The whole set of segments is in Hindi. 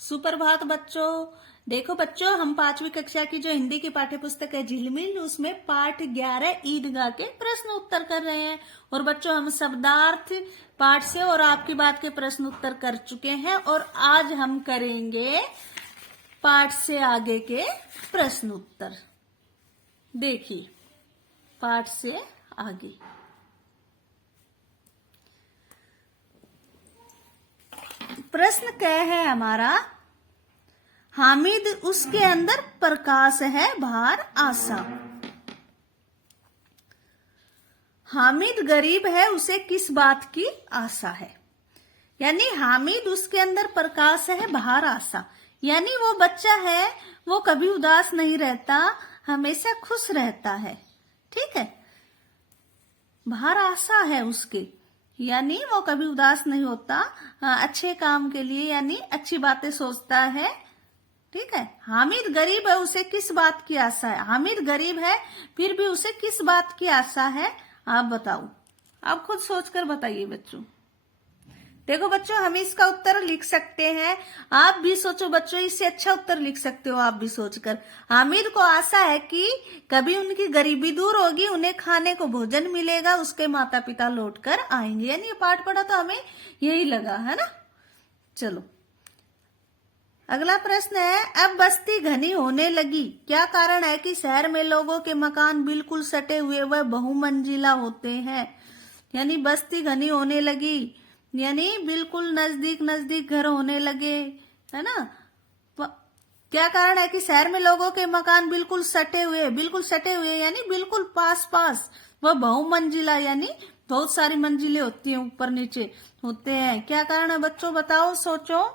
सुप्रभात बच्चों। देखो बच्चों, हम 5वीं कक्षा की जो हिंदी की पाठ्य पुस्तक है झिलमिल, उसमें पाठ 11 ईदगाह के प्रश्न उत्तर कर रहे हैं। और बच्चों, हम शब्दार्थ पाठ से और आपकी बात के प्रश्न उत्तर कर चुके हैं और आज हम करेंगे पाठ से आगे के प्रश्न उत्तर। देखिए, पाठ से आगे प्रश्न क्या है हमारा? हामिद, उसके अंदर प्रकाश है, बाहर आशा। हामिद गरीब है, उसे किस बात की आशा है? यानी हामिद, उसके अंदर प्रकाश है, बाहर आशा। यानी वो बच्चा है, वो कभी उदास नहीं रहता, हमेशा खुश रहता है। ठीक है, बाहर आशा है उसके, यानी वो कभी उदास नहीं होता, अच्छे काम के लिए यानी अच्छी बातें सोचता है। ठीक है, हामिद गरीब है, उसे किस बात की आशा है? हामिद गरीब है, फिर भी उसे किस बात की आशा है? आप बताओ, आप खुद सोचकर बताइए बच्चों। देखो बच्चों, हम इसका उत्तर लिख सकते हैं, आप भी सोचो बच्चों, इससे अच्छा उत्तर लिख सकते हो आप भी सोचकर। हामिद को आशा है कि कभी उनकी गरीबी दूर होगी, उन्हें खाने को भोजन मिलेगा, उसके माता पिता लौटकर आएंगे। यानी ये पाठ पढ़ा तो हमें यही लगा है ना। चलो, अगला प्रश्न है, अब बस्ती घनी होने लगी, क्या कारण है कि शहर में लोगों के मकान बिल्कुल सटे हुए व बहुमंजिला होते हैं? यानी बस्ती घनी होने लगी, यानी बिल्कुल नजदीक नजदीक घर होने लगे, है ना। क्या कारण है कि शहर में लोगों के मकान बिल्कुल सटे हुए यानी बिल्कुल पास पास, वह बहुमंजिला यानी बहुत सारी मंजिलें होती हैं, ऊपर नीचे होते हैं। क्या कारण है बच्चों, बताओ, सोचो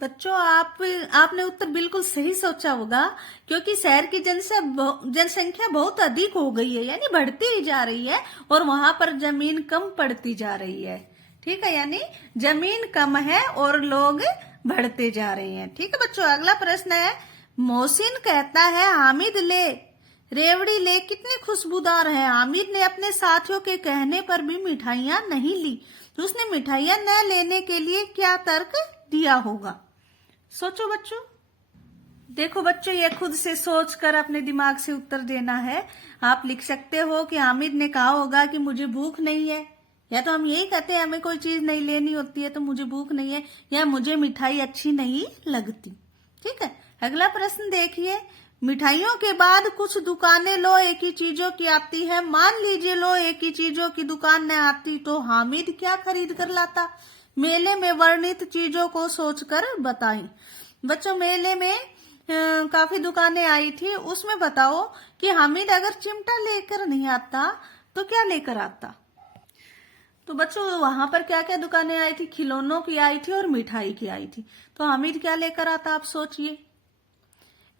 बच्चों। आपने उत्तर बिल्कुल सही सोचा होगा, क्योंकि शहर की जनसंख्या बहुत अधिक हो गई है, यानी बढ़ती ही जा रही है और वहां पर जमीन कम पड़ती जा रही है। ठीक है, यानी जमीन कम है और लोग बढ़ते जा रहे हैं। ठीक है बच्चों, अगला प्रश्न है, मोहसिन कहता है हामिद ले रेवड़ी ले, कितनी खुशबूदार है। हामिद ने अपने साथियों के कहने पर भी मिठाइयां नहीं ली, तो उसने मिठाइयां न लेने के लिए क्या तर्क दिया होगा? सोचो बच्चों। देखो बच्चों, ये खुद से सोचकर अपने दिमाग से उत्तर देना है। आप लिख सकते हो कि हामिद ने कहा होगा कि मुझे भूख नहीं है, या तो हम यही कहते हैं हमें कोई चीज नहीं लेनी होती है तो मुझे भूख नहीं है, या मुझे मिठाई अच्छी नहीं लगती। ठीक है, अगला प्रश्न देखिए, मिठाइयों के बाद कुछ दुकानें लो एक ही चीजों की आती है, मान लीजिए लो एक ही चीजों की दुकान न आती तो हामिद क्या खरीद कर लाता? मेले में वर्णित चीजों को सोचकर बताएं। बच्चों, मेले में काफी दुकानें आई थी, उसमें बताओ कि हामिद अगर चिमटा लेकर नहीं आता तो क्या लेकर आता? तो बच्चों, वहां पर क्या क्या दुकानें आई थी? खिलौनों की आई थी और मिठाई की आई थी। तो हामिद क्या लेकर आता, आप सोचिए।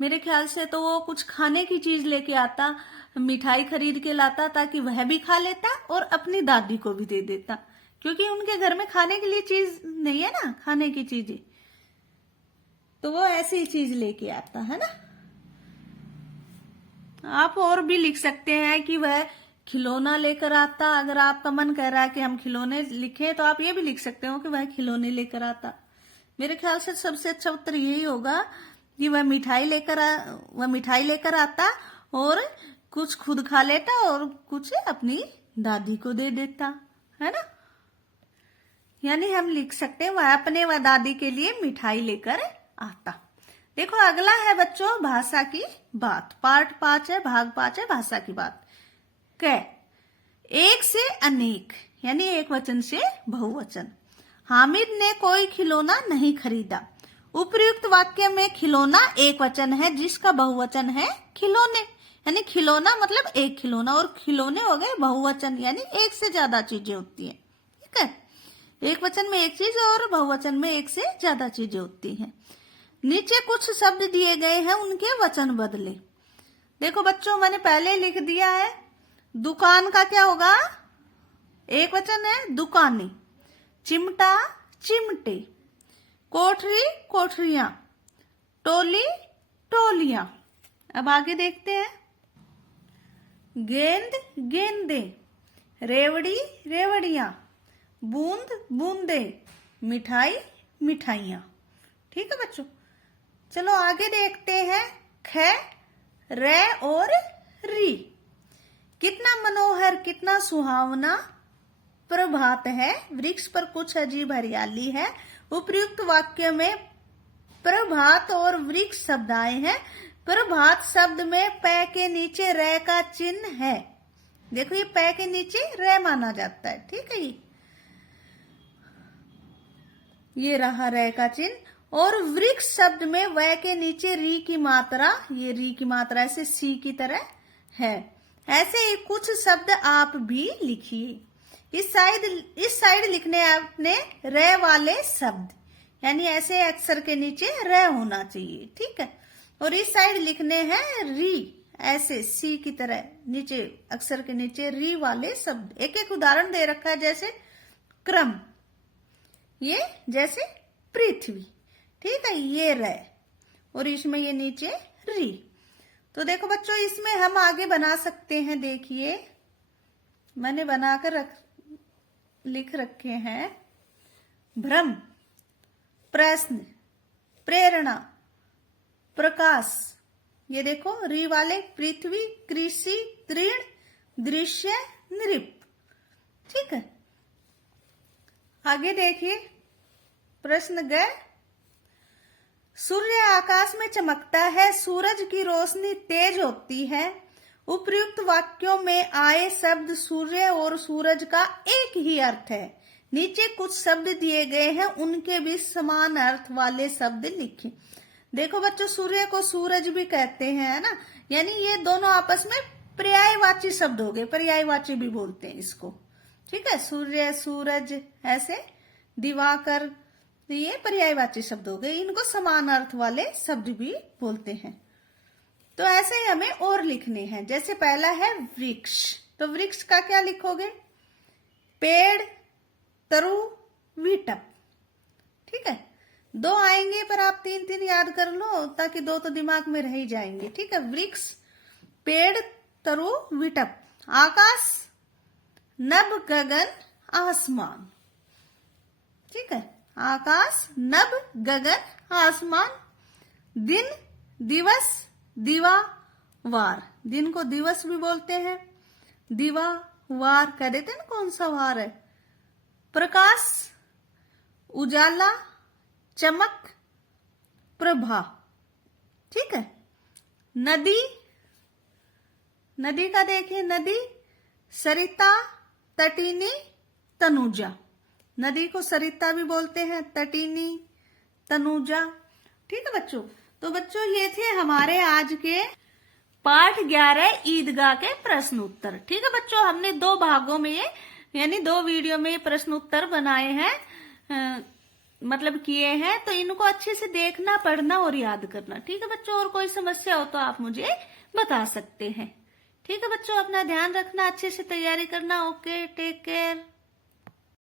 मेरे ख्याल से तो वो कुछ खाने की चीज लेके आता, मिठाई खरीद के लाता ताकि वह भी खा लेता और अपनी दादी को भी दे देता, क्योंकि उनके घर में खाने के लिए चीज नहीं है ना, खाने की चीजें, तो वो ऐसी चीज लेके आता है ना। आप और भी लिख सकते हैं कि वह खिलौना लेकर आता। अगर आपका मन कह रहा है कि हम खिलौने लिखें तो आप ये भी लिख सकते हो कि वह खिलौने लेकर आता। मेरे ख्याल से सबसे अच्छा उत्तर यही होगा कि वह मिठाई लेकर आता और कुछ खुद खा लेता और कुछ अपनी दादी को दे देता, है ना। यानी हम लिख सकते हैं वह अपने व दादी के लिए मिठाई लेकर आता। देखो, अगला है बच्चों भाषा की बात। पार्ट 5 है, भाग 5 है, भाषा की बात। एक से अनेक यानी एक वचन से बहुवचन। हामिद ने कोई खिलौना नहीं खरीदा। उपर्युक्त वाक्य में खिलौना एक वचन है जिसका बहुवचन है खिलौने, यानी खिलौना मतलब एक खिलौना और खिलौने हो गए बहुवचन, यानी एक से ज्यादा चीजें होती हैं। ठीक है, एक वचन में एक चीज और बहुवचन में एक से ज्यादा चीजें होती हैं। नीचे कुछ शब्द दिए गए हैं, उनके वचन बदले। देखो बच्चों, मैंने पहले लिख दिया है, दुकान का क्या होगा? एक वचन है, दुकानें। चिमटा, चिमटे। कोठरी, कोठरियां। टोली, टोलियां। अब आगे देखते हैं, गेंद, गेंदे। रेवड़ी, रेवड़ियां। बूंद, बूंदे। मिठाई, मिठाइयाँ। ठीक है बच्चों, चलो आगे देखते हैं ख, रे और री। कितना मनोहर, कितना सुहावना प्रभात है, वृक्ष पर कुछ अजीब हरियाली है। उपयुक्त वाक्य में प्रभात और वृक्ष शब्द आए हैं। प्रभात शब्द में पै के नीचे रे का चिन्ह है। देखो ये पै के नीचे रे माना जाता है। ठीक है, ये रहा रे का चिन्ह। और वृक्ष शब्द में वह के नीचे री की मात्रा, ये री की मात्रा ऐसे सी की तरह है। ऐसे ही कुछ शब्द आप भी लिखिए। इस साइड लिखने आपने रे वाले शब्द, यानी ऐसे अक्षर के नीचे रे होना चाहिए। ठीक है, और इस साइड लिखने हैं री, ऐसे सी की तरह नीचे अक्षर के नीचे री वाले शब्द। एक एक उदाहरण दे रखा है, जैसे क्रम, ये जैसे पृथ्वी। ठीक है, ये रे और इसमें ये नीचे री। तो देखो बच्चों, इसमें हम आगे बना सकते हैं। देखिए मैंने बनाकर लिख रखे हैं भ्रम, प्रश्न, प्रेरणा, प्रकाश। ये देखो री वाले पृथ्वी, कृषि, तृण, दृश्य, नृप। ठीक है, आगे देखिए प्रश्न ग, सूर्य आकाश में चमकता है, सूरज की रोशनी तेज होती है। उपयुक्त वाक्यों में आए शब्द सूर्य और सूरज का एक ही अर्थ है। नीचे कुछ शब्द दिए गए हैं, उनके भी समान अर्थ वाले शब्द लिखें। देखो बच्चों, सूर्य को सूरज भी कहते हैं, है ना, यानी ये दोनों आपस में पर्यायवाची शब्द हो गए, पर्यायवाची भी बोलते हैं इसको। ठीक है, सूर्य, सूरज, ऐसे दिवाकर, ये पर्यायवाची शब्द हो गए, इनको समान अर्थ वाले शब्द भी बोलते हैं। तो ऐसे ही हमें और लिखने हैं। जैसे पहला है वृक्ष, तो वृक्ष का क्या लिखोगे, पेड़, तरु, विटप। ठीक है, दो आएंगे पर आप तीन तीन याद कर लो, ताकि दो तो दिमाग में रह ही जाएंगे। ठीक है, वृक्ष, पेड़, तरु, विटप। आकाश, नभ, गगन, आसमान। ठीक है, आकाश, नभ, गगन, आसमान। दिन, दिवस, दिवा, वार। दिन को दिवस भी बोलते हैं, दिवा, वार कह देते हैं ना, कौन सा वार है। प्रकाश, उजाला, चमक, प्रभा। ठीक है, नदी, नदी का देखिए, नदी, सरिता, तटिनी, तनुजा। नदी को सरिता भी बोलते हैं, तटिनी, तनुजा। ठीक है बच्चों, तो बच्चों ये थे हमारे आज के पाठ 11 ईदगाह के प्रश्न उत्तर। ठीक है बच्चों, हमने दो भागों में यानी दो वीडियो में प्रश्न उत्तर बनाए हैं, मतलब किए हैं। तो इनको अच्छे से देखना, पढ़ना और याद करना। ठीक है बच्चों, और कोई समस्या हो तो आप मुझे बता सकते हैं। ठीक है बच्चों, अपना ध्यान रखना, अच्छे से तैयारी करना। Okay, take care.